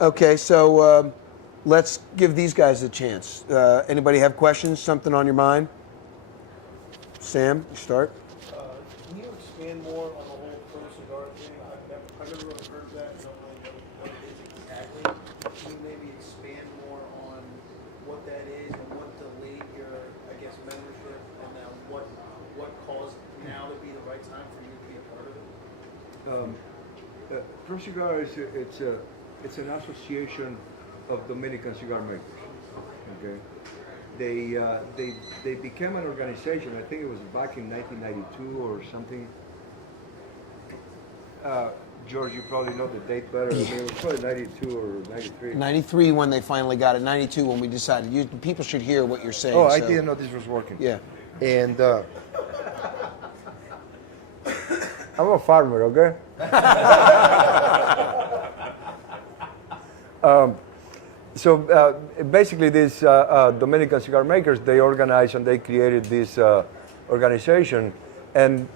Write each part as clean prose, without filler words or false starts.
Okay, so let's give these guys a chance. Anybody have questions? Something on your mind? Sam, you start. Can you expand more on the whole pro cigar thing? I've never really heard of that. I don't really know what it is exactly. Can you maybe expand more on what that is and what delayed your, I guess, membership, and now what caused now to be the right time for you to be a part of it? Pro Cigar it's an association of Dominican cigar makers. Okay, they became an organization. I think it was back in 1992 or something. George, you probably know the date better. I mean, it was probably 92 or 93. 93 when they finally got it. 92 when we decided people should hear what you're saying. Oh, I didn't know this was working. Yeah. And I'm a farmer, okay? So basically, these Dominican cigar makers, they organized and they created this organization, and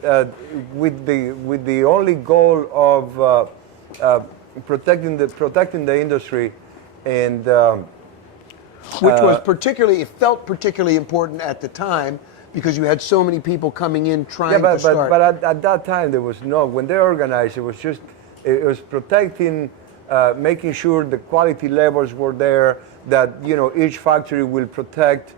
with the only goal of protecting the industry, and which was particularly, it felt particularly important at the time because you had so many people coming in trying to start. But at that time there was no. When they organized, it was protecting. Making sure the quality levels were there, that each factory will protect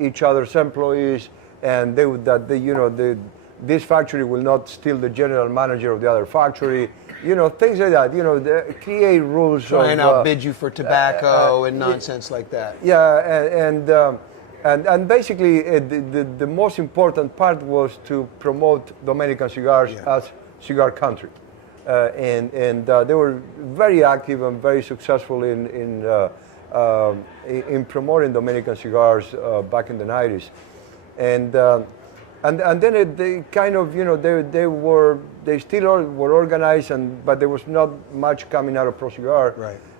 each other's employees, and this factory will not steal the general manager of the other factory, things like that. Create rules. Try and outbid you for tobacco and nonsense like that. Yeah, and basically the most important part was to promote Dominican cigars as cigar country. And they were very active and very successful in promoting Dominican cigars back in the 90s, and then they kind of they still were organized, but there was not much coming out of Pro Cigar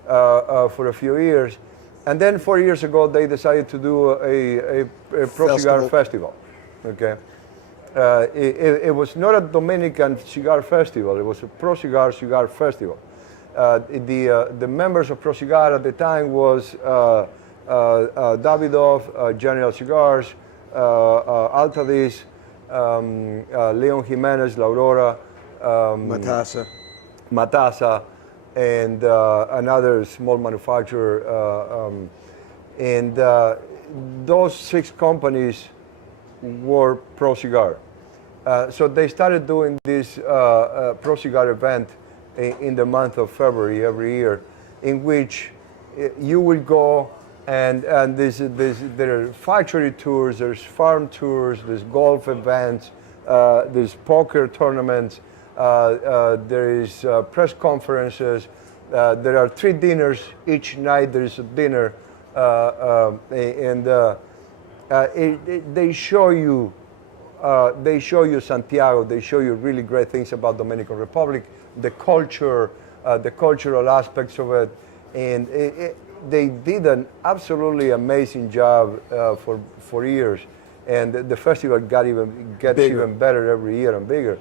for a few years, and then 4 years ago they decided to do a Pro Cigar Festival, okay. It was not a Dominican cigar festival. It was a Pro Cigar Festival. The members of Pro Cigar at the time was Davidoff, General Cigars, Altadis, Leon Jimenez, La Aurora, Matassa, and another small manufacturer. And those 6 companies were Pro Cigar. So they started doing this Pro Cigar event in the month of February every year, in which you will go and there are factory tours, there's farm tours, there's golf events, there's poker tournaments, there is press conferences, there are 3 dinners each night. There is a dinner, they show you Santiago. They show you really great things about Dominican Republic, the culture, the cultural aspects of it, and they did an absolutely amazing job for years, and the festival gets even better every year and bigger.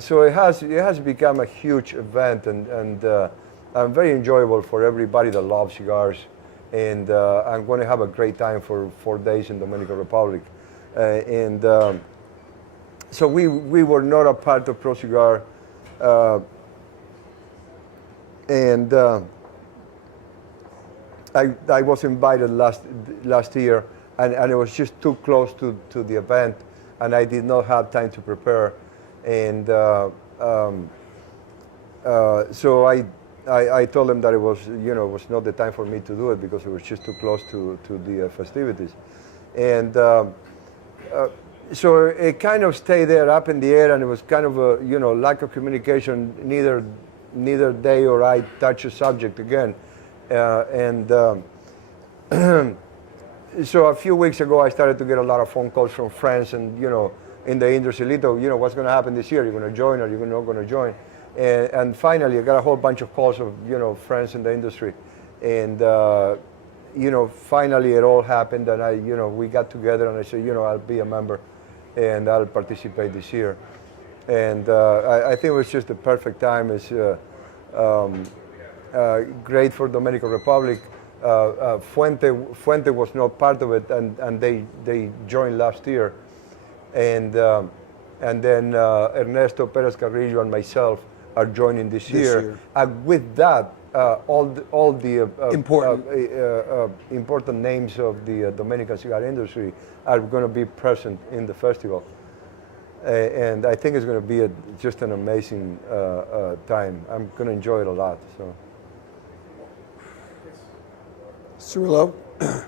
So it has become a huge event and very enjoyable for everybody that loves cigars. And I'm going to have a great time for 4 days in Dominican Republic. So we were not a part of Pro Cigar. I was invited last year, and it was just too close to the event, and I did not have time to prepare. And so I told them that it was not the time for me to do it because it was just too close to the festivities, and so it kind of stayed there up in the air, and it was kind of a lack of communication. Neither they or I touched the subject again, so a few weeks ago I started to get a lot of phone calls from friends and in the industry. Litto, what's going to happen this year? Are you going to join? Or are you not going to join? And finally, I got a whole bunch of calls of friends in the industry, and finally it all happened, and we got together, and I said, I'll be a member, and I'll participate this year, and I think it was just the perfect time. great for Dominican Republic. Fuente was not part of it, and they joined last year, and then Ernesto Perez Carrillo and myself are joining this year. And with that, all the important names of the Dominican cigar industry are going to be present in the festival. And I think it's going to be just an amazing time. I'm going to enjoy it a lot. So, Cirillo? I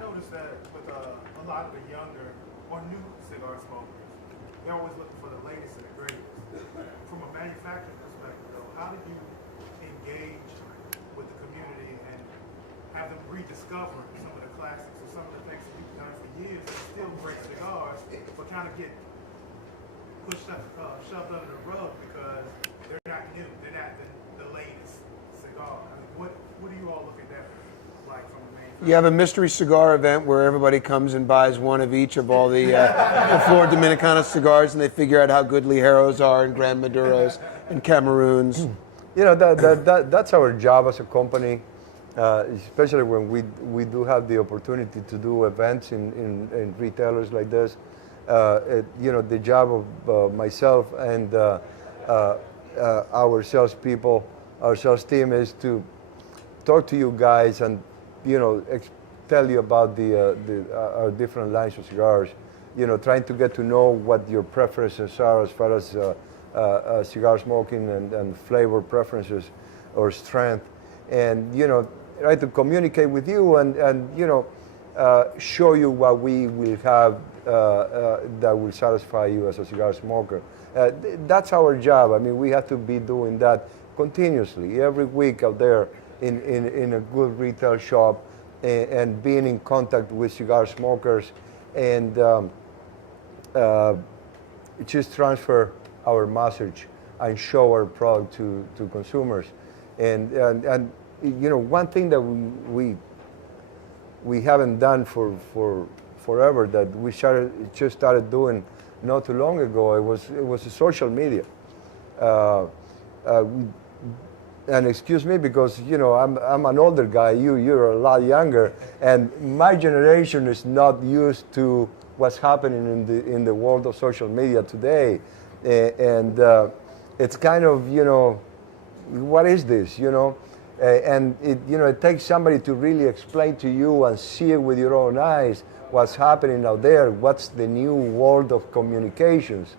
noticed that with a lot of the younger or new cigar smokers, they're always looking for the latest and the greatest. From a manufacturing perspective, though, how did you engage with the community and have them rediscover some of the classics or some of the things that you've done for years and still great cigars, but kind of get shoved under the rug because they're not new, they're not the latest cigar? I mean, what do you all look at that like from the main? You have a mystery cigar event where everybody comes and buys one of each of all the Flor Dominicana cigars, and they figure out how good Ligeros are and Grand Maduros and Cameroons. you know, that's our job as a company, especially when we do have the opportunity to do events in retailers like this. You know, the job of myself and our salespeople, our sales team, is to talk to you guys and, you know, tell you about our different lines of cigars. You know, trying to get to know what your preferences are as far as cigar smoking and flavor preferences or strength, and, you know, try to communicate with you and you know, show you what we will have that will satisfy you as a cigar smoker. That's our job. I mean, we have to be doing that continuously, every week out there in a good retail shop, and being in contact with cigar smokers, and just transfer our message and show our product to consumers. And you know, one thing that we haven't done for forever, that we just started doing not too long ago, it was the social media. And excuse me, because, you know, I'm an older guy, you're a lot younger, and my generation is not used to what's happening in the world of social media today. And it's kind of, you know, what is this, you know? And you know, it takes somebody to really explain to you and see it with your own eyes what's happening out there, what's the new world of communications,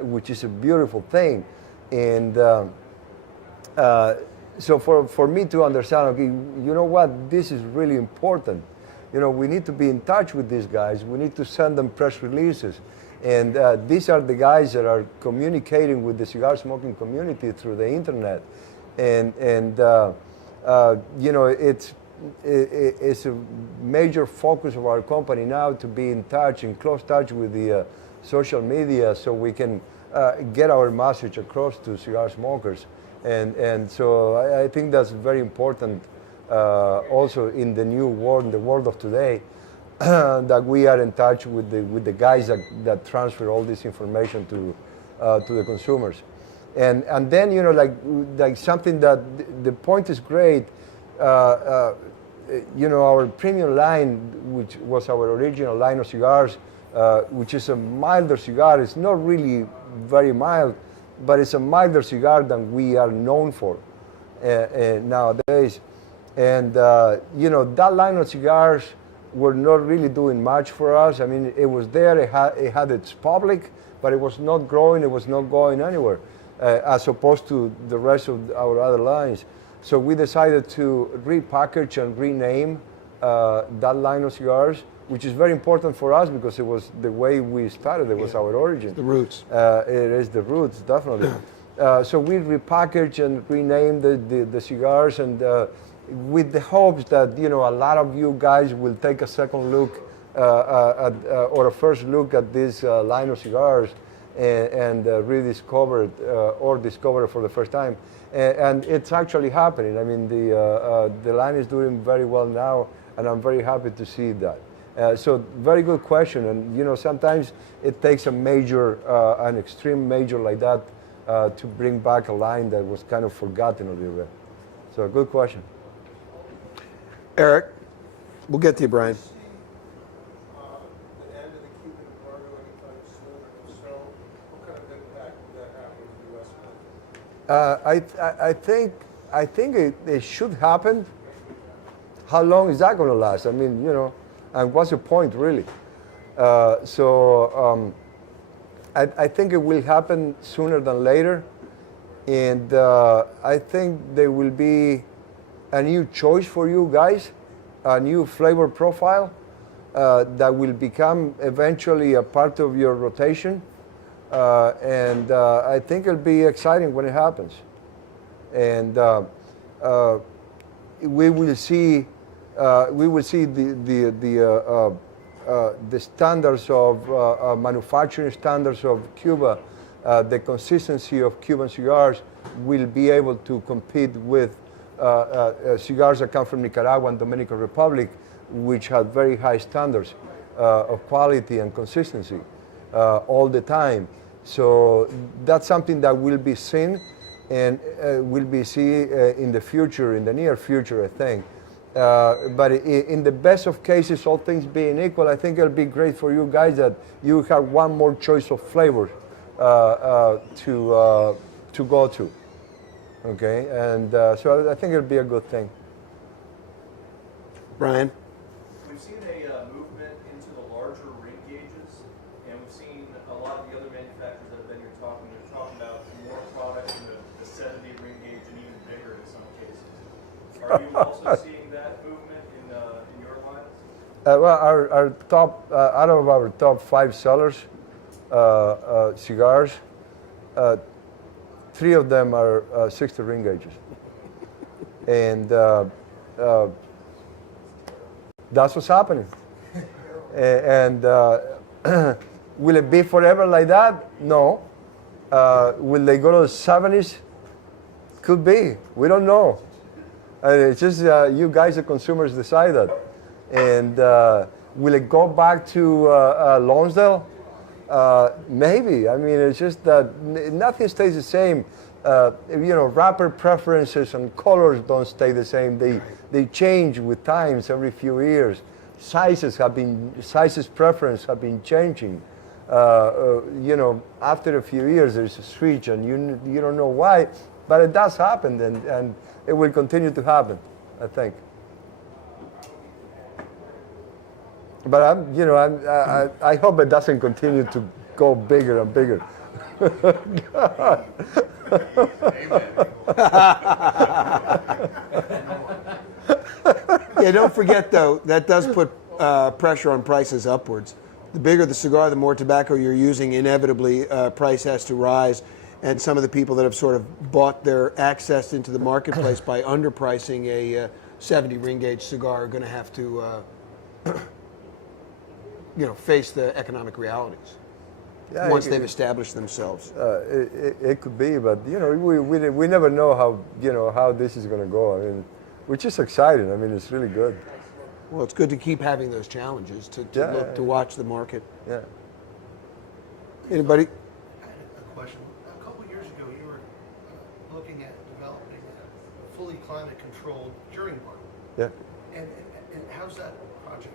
which is a beautiful thing. And so for me to understand, okay, you know what, this is really important. You know, we need to be in touch with these guys. We need to send them press releases. And these are the guys that are communicating with the cigar smoking community through the internet. And you know, it's a major focus of our company now to be in touch, in close touch with the social media, so we can get our message across to cigar smokers. And so I think that's very important, also in the new world, in the world of today, that we are in touch with the guys that transfer all this information to the consumers. And then, you know, like something that the point is great. You know, our premium line, which was our original line of cigars, which is a milder cigar. It's not really very mild, but it's a milder cigar than we are known for nowadays. And you know, that line of cigars were not really doing much for us. I mean, it was there, it had its public, but it was not growing, it was not going anywhere, as opposed to the rest of our other lines. So we decided to repackage and rename that line of cigars, which is very important for us because it was the way we started, it was our origin. The roots. It is the roots, definitely. So we repackaged and renamed the cigars, and with the hopes that, you know, a lot of you guys will take a second look or a first look at this line of cigars and rediscover it or discover it for the first time. And it's actually happening. I mean, the line is doing very well now, and I'm very happy to see that. So very good question. And, you know, sometimes it takes a major, an extreme major like that to bring back a line that was kind of forgotten a little bit. So good question. Eric, we'll get to you, Brian. The end of the Cuban embargo anytime soon, and if so, what kind of impact would that have on the U.S. market? I think it should happen. How long is that going to last? I mean, and what's the point really? I think it will happen sooner than later, and I think there will be a new choice for you guys, a new flavor profile that will become eventually a part of your rotation, and I think it'll be exciting when it happens. And we will see the standards of manufacturing standards of Cuba, the consistency of Cuban cigars will be able to compete with cigars that come from Nicaragua and Dominican Republic, which have very high standards of quality and consistency all the time. So that's something that will be seen and will be seen in the future, in the near future, I think. But in the best of cases, all things being equal, I think it'll be great for you guys that you have one more choice of flavors to go to. Okay, and so I think it'll be a good thing. Brian? We've seen a movement into the larger ring gauges, and we've seen a lot of the other manufacturers that have been here talking. They're talking about more product in the 70 ring gauge and even bigger in some cases. Are you also seeing that movement in your lines? Well, our top out of our top 5 sellers cigars, 3 of them are 60 ring gauges, and that's what's happening. And will it be forever like that? No. Will they go to the 70s? Could be. We don't know. It's just you guys, the consumers, decide that. And will it go back to Lonsdale? Maybe. I mean, it's just that nothing stays the same. Wrapper preferences and colors don't stay the same. They change with times every few years. Sizes preference have been changing. After a few years, there's a switch, and you don't know why, but it does happen, and it will continue to happen, I think. But I hope it doesn't continue to go bigger and bigger. Yeah, don't forget though, that does put pressure on prices upwards. The bigger the cigar, the more tobacco you're using, inevitably price has to rise. And some of the people that have sort of bought their access into the marketplace by underpricing a 70 ring gauge cigar are going to have to face the economic realities once they've established themselves. It could be, but we never know how this is going to go. I mean, which is exciting. I mean, it's really good. Well, it's good to keep having those challenges to watch the market. Yeah. Anybody? I had a question. A couple years ago, you were looking at developing a fully climate-controlled curing bar. Yeah. And how's that project?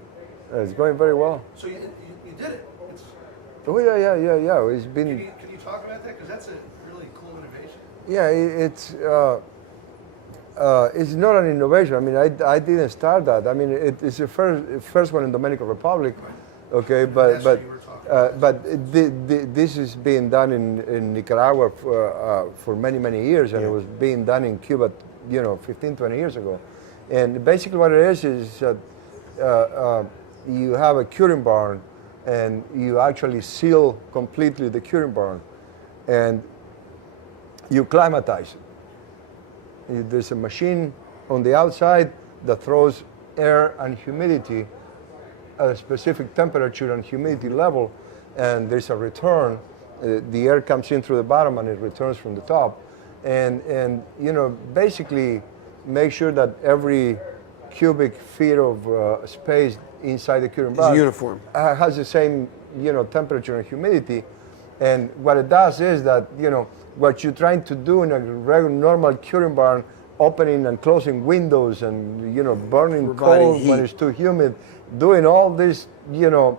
It's going very well. So you did it. Oh yeah. It's been. Can you talk about that? Because that's a really cool innovation. Yeah, it's not an innovation. I mean, I didn't start that. I mean, it's the first one in Dominican Republic. Okay, but this is being done in Nicaragua for many years, and it was being done in Cuba, 15, 20 years ago. And basically, what it is you have a curing barn, and you actually seal completely the curing barn, and you climatize it. There's a machine on the outside that throws air and humidity at a specific temperature and humidity level, and there's a return. The air comes in through the bottom and it returns from the top, and basically make sure that every cubic feet of space inside the curing barn uniform. Has the same temperature and humidity. And what it does is that what you're trying to do in a regular, normal curing barn, opening and closing windows and, you know, burning Providing coal when heat. it's too humid, doing all this, you know,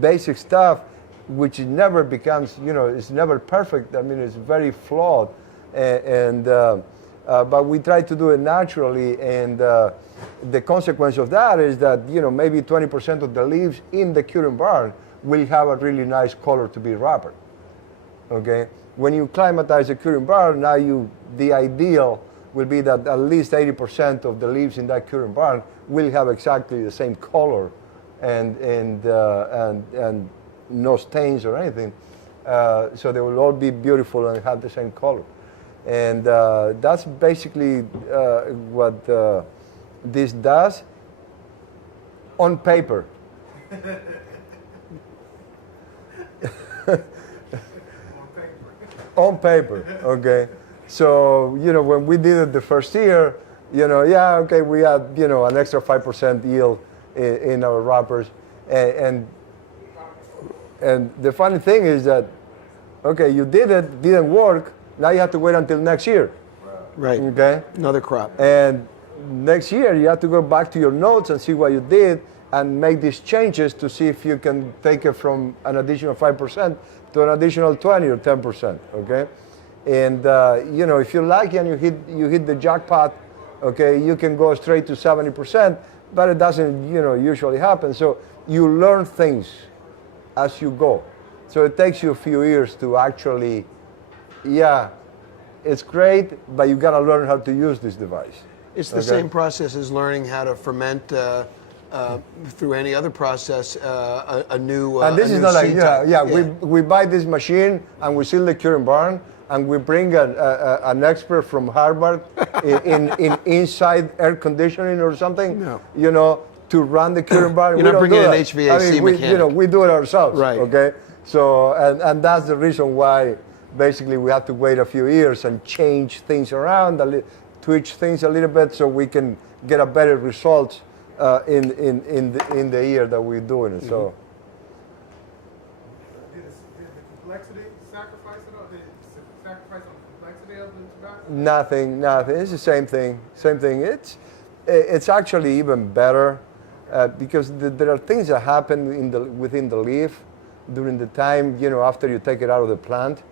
basic stuff, which never becomes, you know, it's never perfect. I mean, it's very flawed, but we try to do it naturally, and the consequence of that is that, you know, maybe 20% of the leaves in the curing barn will have a really nice color to be wrapper. Okay, when you climatize a curing barn, now the ideal will be that at least 80% of the leaves in that curing barn will have exactly the same color, and no stains or anything. So they will all be beautiful and have the same color. And that's basically what this does on paper. On paper, okay. So, you know, when we did it the first year, you know, yeah, okay, we had, you know, an extra 5% yield in our wrappers, and the funny thing is that, okay, you did it, didn't work. Now you have to wait until next year. Right. Okay. Another crop. And next year you have to go back to your notes and see what you did and make these changes to see if you can take it from an additional 5% to an additional 20 or 10%. Okay. And you know, if you're lucky and you hit the jackpot, okay, you can go straight to 70%, but it doesn't, you know, usually happen. So you learn things as you go. So it takes you a few years to actually, yeah, it's great, but you got to learn how to use this device. It's the same process as learning how to ferment through any other process a new And this a is new not like, seed yeah, type. we buy this machine and we seal the curing barn and we bring an expert from Harvard in inside air conditioning or something, No. you know, to run the curing barn. You're We not don't bringing do an that. HVAC we, mechanic. you know, we do it ourselves, Right. okay? So, and that's the reason why basically we have to wait a few years and change things around, twitch things a little bit so we can get a better result in the year that we're doing it. So. Did the complexity sacrifice it, or did it sacrifice on the complexity of the tobacco? Nothing. It's the same thing. Same thing. It's actually even better because there are things that happen within the leaf during the time, you know, after you take it out of the plant.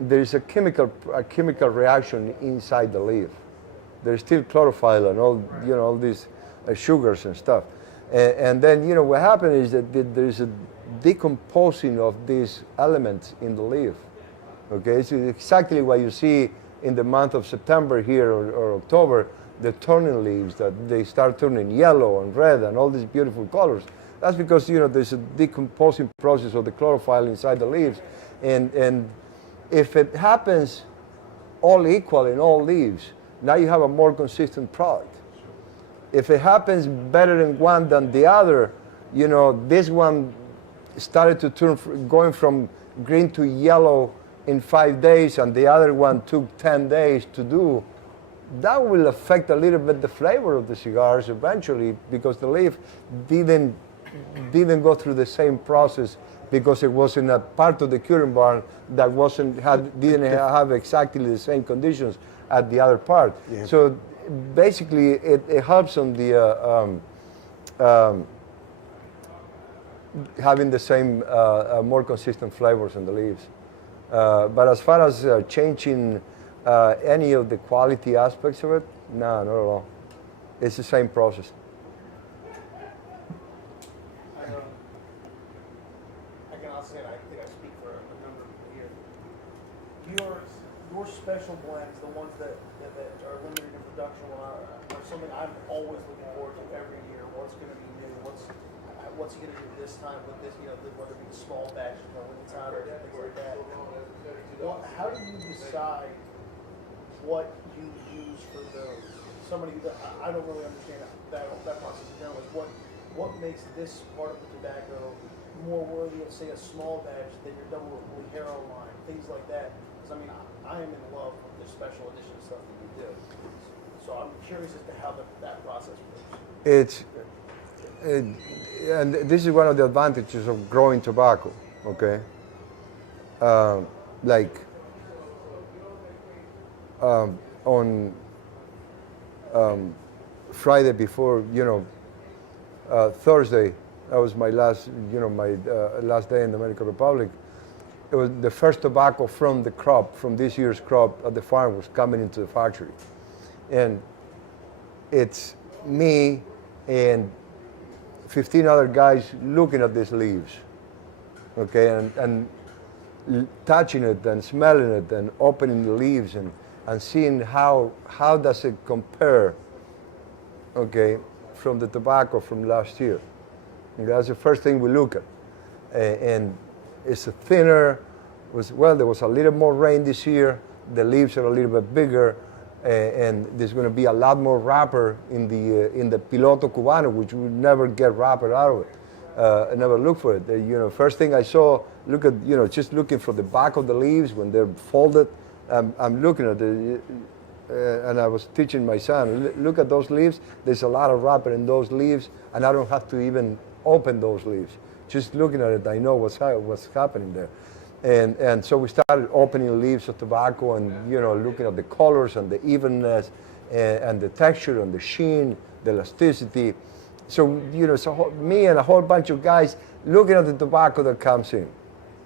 There is a chemical reaction inside the leaf. There's still chlorophyll and all, you know, all these sugars and stuff. And then, you know, what happens is that there is a decomposing of these elements in the leaf. Okay, it's exactly what you see in the month of September here or October, the turning leaves, that they start turning yellow and red and all these beautiful colors. That's because, you know, there's a decomposing process of the chlorophyll inside the leaves. And if it happens all equal in all leaves, now you have a more consistent product. If it happens better in one than the other, you know, this one started to turn, going from green to yellow in 5 days, and the other one took 10 days to do, that will affect a little bit the flavor of the cigars eventually, because the leaf didn't go through the same process, because it was in a part of the curing barn that didn't have exactly the same conditions at the other part. Yeah. So basically, it helps on the having the same more consistent flavors in the leaves. But as far as changing any of the quality aspects of it, no, not at all. It's the same process. I can honestly say, I think I speak for a number of people here. Your special blends, the ones that are limited in production, are something I'm always looking forward to every year. What's going to be new? What's he going to do this time with this? You know, whether it be the small batch, you know, with the time or things like that. How do you decide what you use for those? Somebody that I don't really understand that process in general. What makes this part of the tobacco more worthy of, say, a small batch than your double Ligero line, things like that? Because I mean, I am in love with the special edition stuff that you do. So I'm curious as to how that process works. And this is one of the advantages of growing tobacco. Okay, like on Friday before, Thursday, that was my last, my last day in the Dominican Republic. It was the first tobacco from the crop, from this year's crop at the farm was coming into the factory. And it's me and 15 other guys looking at these leaves, okay, and touching it and smelling it and opening the leaves and seeing how does it compare, okay, from the tobacco from last year. And that's the first thing we look at. And it's thinner, there was a little more rain this year, the leaves are a little bit bigger, and there's going to be a lot more wrapper in the Piloto Cubano, which we never get wrapper out of it. I never look for it. First thing I saw, just looking for the back of the leaves when they're folded. I'm looking at it, and I was teaching my son, look at those leaves. There's a lot of wrapper in those leaves, and I don't have to even open those leaves. Just looking at it, I know what's happening there. And so we started opening leaves of tobacco and, looking at the colors and the evenness and the texture and the sheen, the elasticity. So, so me and a whole bunch of guys looking at the tobacco that comes in,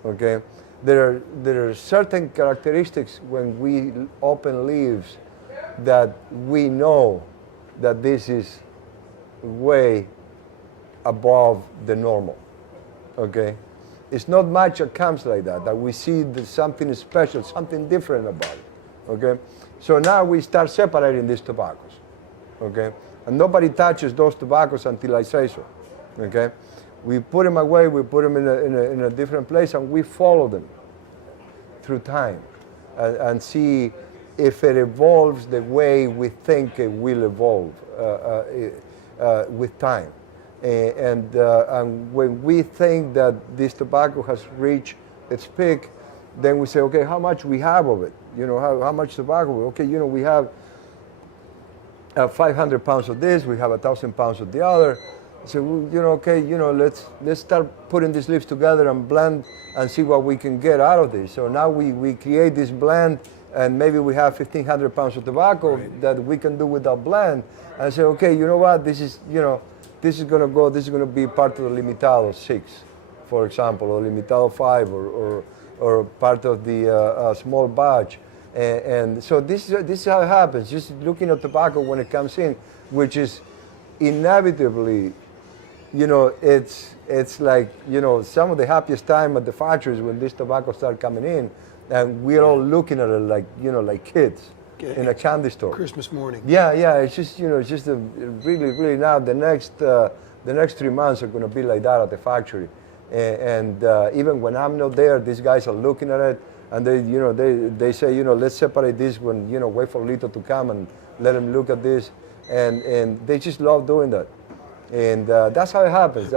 okay? There are certain characteristics when we open leaves that we know that this is way above the normal, okay? It's not much that comes like that we see something special, something different about it, okay? So now we start separating these tobaccos, okay? And nobody touches those tobaccos until I say so, okay? We put them away, we put them in a different place, and we follow them through time and see if it evolves the way we think it will evolve with time. And when we think that this tobacco has reached its peak, then we say, okay, how much we have of it? How much tobacco? Okay, we have 500 pounds of this, we have 1,000 pounds of the other. So, okay, let's start putting these leaves together and blend and see what we can get out of this. So now we create this blend, and maybe we have 1,500 pounds of tobacco that we can do with that blend. And say, okay, you know what, this is going to be part of the Limitado 6, for example, or Limitado 5, or part of the small batch. And so this is how it happens, just looking at tobacco when it comes in, which is inevitably, it's like, some of the happiest time at the factories when this tobacco start coming in, and we're all looking at it like, like kids in a candy store. Christmas morning. Yeah, it's just, really, really now the next 3 months are going to be like that at the factory. And even when I'm not there, these guys are looking at it, and they say, let's separate this when, wait for Litto to come and let him look at this. And they just love doing that. And that's how it happens.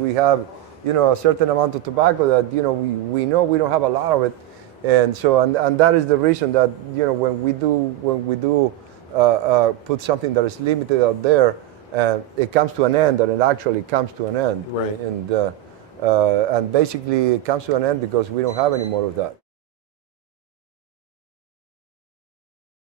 We have, a certain amount of tobacco that, we know we don't have a lot of it. And so, and that is the reason that, when we do put something that is limited out there, it comes to an end, and it actually comes to an end. Right. And basically it comes to an end because we don't have any more of that.